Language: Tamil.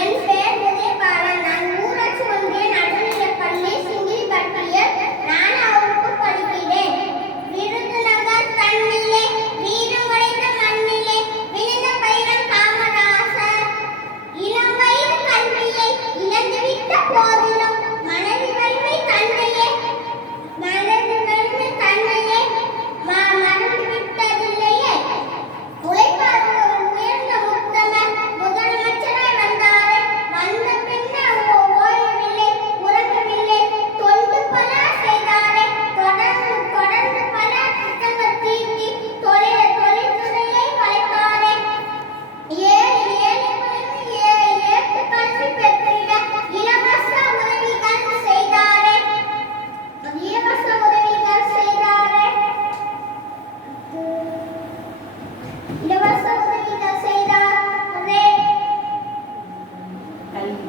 என் பெயர் உதயபாலன். நான் ஊராட்சி ஒன்றிய நடுநிலைப் பள்ளி சிங்கிலிப்பட்டியில் 4ஆம் வகுப்பு படிக்கிறேன். விருதுநகர் தன்னிலே வீரம் உடைத்த மண்ணிலே விழுந்த பைரன் காமராசர். இளம் வயது கல்வியை இழந்துவிட்ட போதிலும் மனது வலிமை தன்னையே மறந்து விட்டதில்லையே. உழைப்பாளர் உயர்ந்த உத்தமர் முதலமைச்சராய் வந்தாரே. வந்த பின்னர் ஓயவில்லை, உறங்கவில்லை, தொண்டு பல செய்தாரே. தொடர்ந்து பல திட்டங்கள் தீட்டி தொழில்துறையை வளைத்தாரே. ஏட்டு கல்வி பெற்றிட இலவச உதவிகள் செய்தாரே. கல்வி